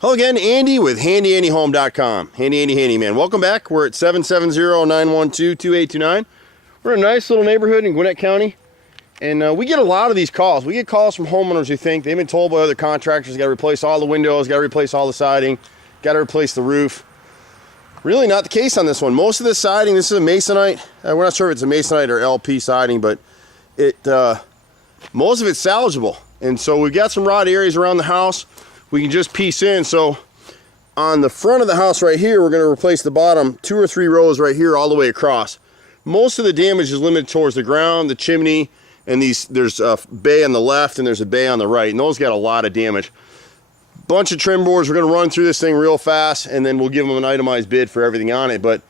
Hello again, Andy with HandyANDYHome.com. Handy Andy Handyman. Welcome back. We're at 770-912-2829. We're in a nice little neighborhood in Gwinnett County, and we get a lot of these calls. We get calls from homeowners who think they've been told by other contractors, got to replace all the windows, got to replace all the siding, got to replace the roof. Really not the case on this one. Most of the siding, this is a masonite. We're not sure if it's a masonite or LP siding, but most of it's salvageable. And so we've got some rot areas around the house we can just piece in. So on the front of the house right here, we're going to replace the bottom 2 or 3 rows right here all the way across. Most of the damage is limited towards the ground, the chimney, and there's a bay on the left and there's a bay on the right, and those got a lot of damage. Bunch of trim boards. We're going to run through this thing real fast, and then we'll give him an itemized bid for everything on it. But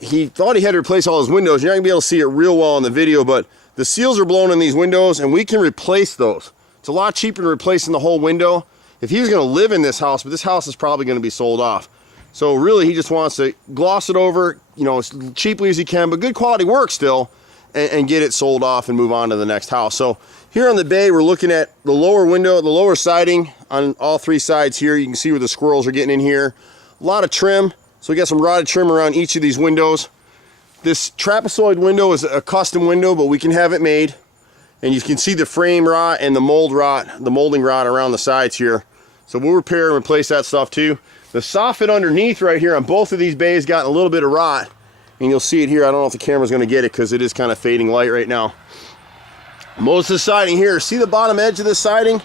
he thought he had to replace all his windows. You're not going to be able to see it real well in the video, but the seals are blown in these windows, and we can replace those. It's a lot cheaper than replacing the whole window. If he was going to live in this house, but this house is probably going to be sold off. So really, he just wants to gloss it over, you know, as cheaply as he can, but good quality work still, and get it sold off and move on to the next house. So here on the bay, we're looking at the lower window, the lower siding on all 3 sides here. You can see where the squirrels are getting in here. A lot of trim. So we got some rotted trim around each of these windows. This trapezoid window is a custom window, but we can have it made. And you can see the frame rot and the molding rot around the sides here. So we'll repair and replace that stuff too. The soffit underneath right here on both of these bays got a little bit of rot. And you'll see it here. I don't know if the camera's going to get it because it is kind of fading light right now. Most of the siding here, see the bottom edge of this siding?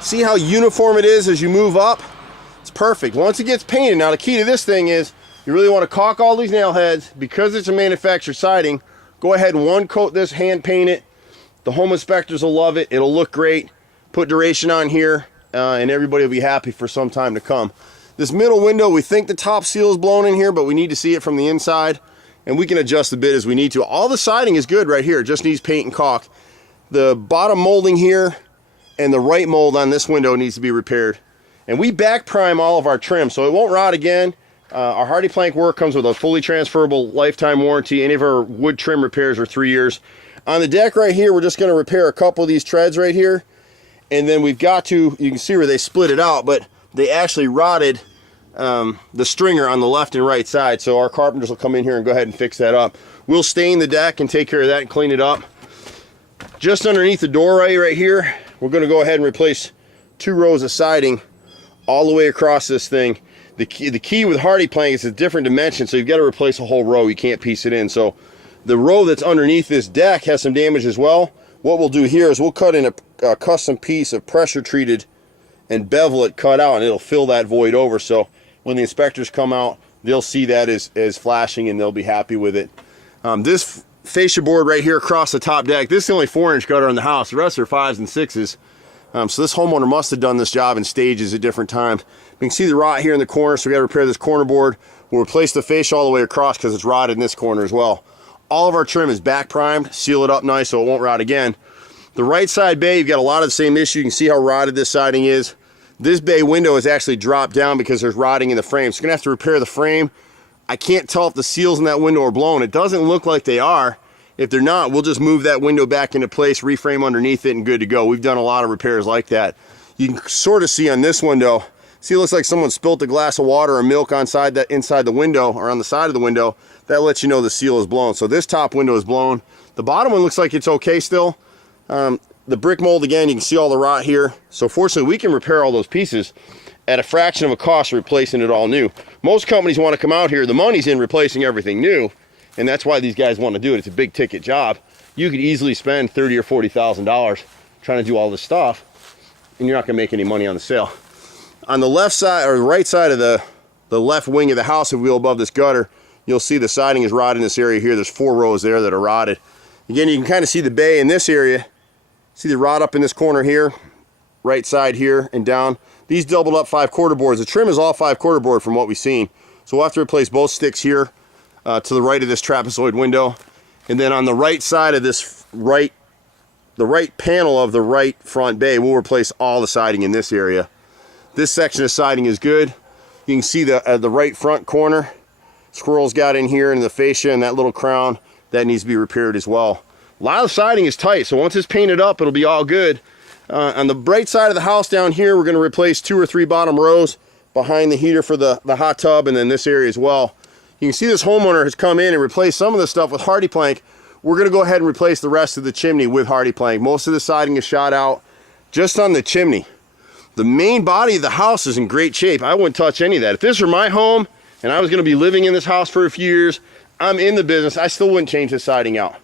See how uniform it is as you move up? It's perfect. Once it gets painted, now the key to this thing is you really want to caulk all these nail heads. Because it's a manufactured siding, go ahead and 1 coat this, hand paint it. The home inspectors will love it. It'll look great. Put duration on here, and everybody will be happy for some time to come. This middle window, we think the top seal is blown in here, but we need to see it from the inside, and we can adjust the bit as we need to. All the siding is good right here. It just needs paint and caulk. The bottom molding here and the right mold on this window needs to be repaired. And we back prime all of our trim, so it won't rot again. Our Hardy Plank work comes with a fully transferable lifetime warranty. Any of our wood trim repairs are 3 years. On the deck right here, we're just going to repair a couple of these treads right here. And then we've got to, you can see where they split it out, but they actually rotted the stringer on the left and right side. So our carpenters will come in here and go ahead and fix that up. We'll stain the deck and take care of that and clean it up. Just underneath the doorway right here, we're going to go ahead and replace 2 rows of siding all the way across this thing. The key with Hardy Plank is a different dimension, so you've got to replace a whole row. You can't piece it in. So the row that's underneath this deck has some damage as well. What we'll do here is we'll cut in a custom piece of pressure treated and bevel it cut out, and it'll fill that void over. So when the inspectors come out, they'll see that as flashing, and they'll be happy with it. This fascia board right here across the top deck, this is the only 4-inch gutter in the house. The rest are 5s and 6s. So this homeowner must have done this job in stages at different times. You can see the rot here in the corner, so we got to repair this corner board. We'll replace the fascia all the way across because it's rotted in this corner as well. All of our trim is back primed, seal it up nice so it won't rot again. The right side bay, you've got a lot of the same issue. You can see how rotted this siding is. This bay window is actually dropped down because there's rotting in the frame. So you're going to have to repair the frame. I can't tell if the seals in that window are blown. It doesn't look like they are. If they're not, we'll just move that window back into place, reframe underneath it, and good to go. We've done a lot of repairs like that. You can sort of see on this window, see, it looks like someone spilt a glass of water or milk inside the window or on the side of the window. That lets you know the seal is blown. So this top window is blown. The bottom one looks like it's okay still. The brick mold, again, you can see all the rot here. So fortunately, we can repair all those pieces at a fraction of a cost of replacing it all new. Most companies want to come out here. The money's in replacing everything new, and that's why these guys want to do it. It's a big ticket job. You could easily spend $30,000 or $40,000 trying to do all this stuff, and you're not going to make any money on the sale. On the left side, or the right side of the left wing of the house, if we go above this gutter, you'll see the siding is rotted in this area here. There's 4 rows there that are rotted. Again, you can kind of see the bay in this area. See the rot up in this corner here, right side here and down. These doubled up 5/4 boards. The trim is all 5/4 board from what we've seen. So we'll have to replace both sticks here to the right of this trapezoid window. And then on the right side of this the right panel of the right front bay, we'll replace all the siding in this area. This section of siding is good. You can see the right front corner. Squirrels got in here, and the fascia and that little crown, that needs to be repaired as well. A lot of the siding is tight, so once it's painted up, it'll be all good. On the bright side of the house down here, we're going to replace 2 or 3 bottom rows. behind the heater for the hot tub, and then this area as well. You can see this homeowner has come in and replaced some of the stuff with hardy plank. We're gonna go ahead and replace the rest of the chimney with hardy plank. Most of the siding is shot out just on the chimney. The main body of the house is in great shape. I wouldn't touch any of that. If this were my home and I was gonna be living in this house for a few years, I'm in the business, I still wouldn't change the siding out.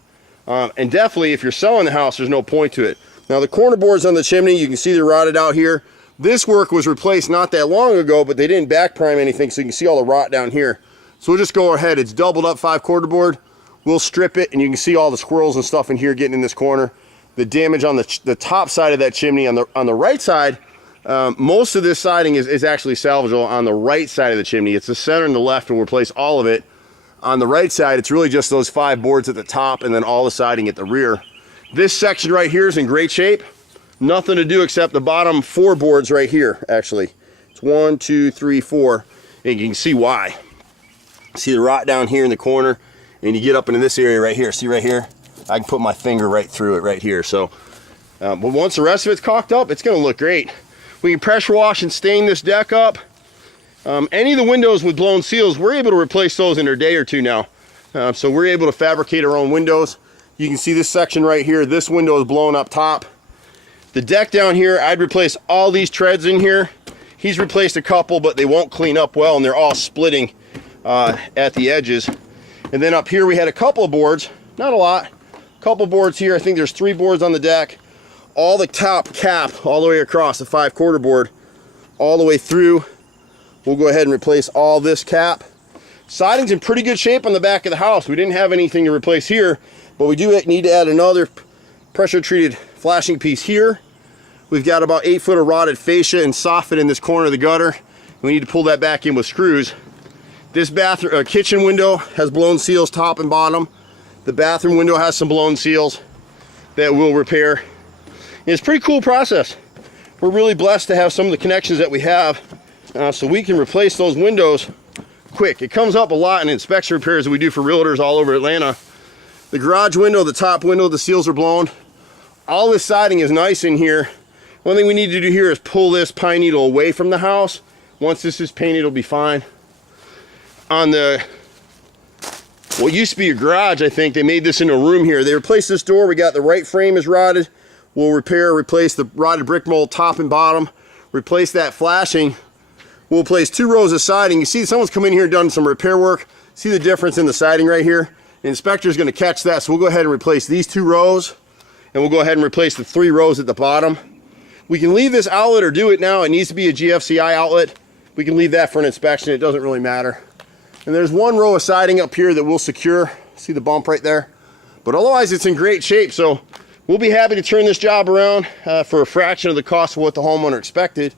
And definitely if you're selling the house, there's no point to it. Now the corner boards on the chimney, you can see they're rotted out here. This work was replaced not that long ago, but they didn't back prime anything, so you can see all the rot down here. So we'll just go ahead, it's doubled up 5/4 board. We'll strip it, and you can see all the squirrels and stuff in here getting in this corner. The damage on the top side of that chimney. On the right side, most of this siding is actually salvageable on the right side of the chimney. It's the center and the left, and we'll replace all of it. On the right side, it's really just those 5 boards at the top and then all the siding at the rear. This section right here is in great shape. Nothing to do except the bottom 4 boards right here, actually. It's 1, 2, 3, 4, and you can see why. See the rot down here in the corner, and you get up into this area right here. See right here? I can put my finger right through it right here. So, but once the rest of it's caulked up, it's gonna look great. We can pressure wash and stain this deck up. Any of the windows with blown seals, we're able to replace those in a day or two now. So we're able to fabricate our own windows. You can see this section right here. This window is blown up top. The deck down here, I'd replace all these treads in here. He's replaced a couple, but they won't clean up well, and they're all splitting at the edges. And then up here we had a couple of boards, not a lot, a couple boards here. I think there's 3 boards on the deck. All the top cap all the way across the 5/4 board, all the way through. We'll go ahead and replace all this cap. Siding's in pretty good shape on the back of the house. We didn't have anything to replace here, but we do need to add another pressure treated flashing piece here. We've got about 8 foot of rotted fascia and soffit in this corner of the gutter. We need to pull that back in with screws. This bathroom, kitchen window has blown seals top and bottom. The bathroom window has some blown seals that we'll repair. And it's a pretty cool process. We're really blessed to have some of the connections that we have, so we can replace those windows quick. It comes up a lot in inspection repairs that we do for realtors all over Atlanta. The garage window, the top window, the seals are blown. All this siding is nice in here. One thing we need to do here is pull this pine needle away from the house. Once this is painted, it'll be fine. On the, what used to be a garage, I think, they made this into a room here. They replaced this door. We got the right frame is rotted. We'll replace the rotted brick mold top and bottom. Replace that flashing. We'll place 2 rows of siding. You see someone's come in here and done some repair work. See the difference in the siding right here? The inspector's gonna catch that, so we'll go ahead and replace these 2 rows, and we'll go ahead and replace the 3 rows at the bottom. We can leave this outlet or do it now. It needs to be a GFCI outlet. We can leave that for an inspection. It doesn't really matter. And there's 1 row of siding up here that we'll secure. See the bump right there? But otherwise it's in great shape, so we'll be happy to turn this job around for a fraction of the cost of what the homeowner expected.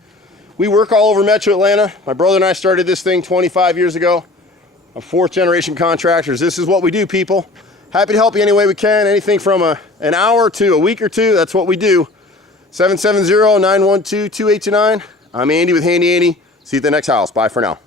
We work all over Metro Atlanta. My brother and I started this thing 25 years ago. I'm 4th generation contractors. This is what we do, people. Happy to help you any way we can. Anything from an hour to a week or 2, that's what we do. 770-912-2829. I'm Andy with Handy Andy. See you at the next house. Bye for now.